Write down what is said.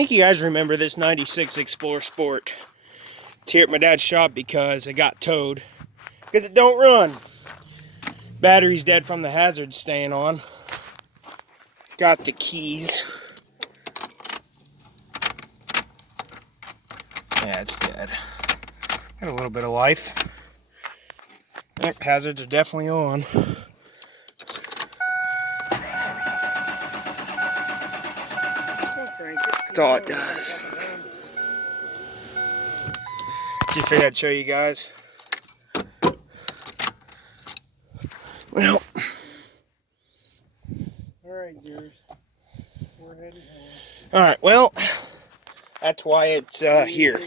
think you guys remember this 96 Explorer Sport. It's here at my dad's shop because it got towed. Because it don't run. Battery's dead from the hazard staying on. Got the keys. Yeah, it's dead. Got a little bit of life. Yep, hazards are definitely on. That's all it does. Just figured I'd show you guys. Well. Alright, dears. We're heading home. Alright, well, that's why it's here.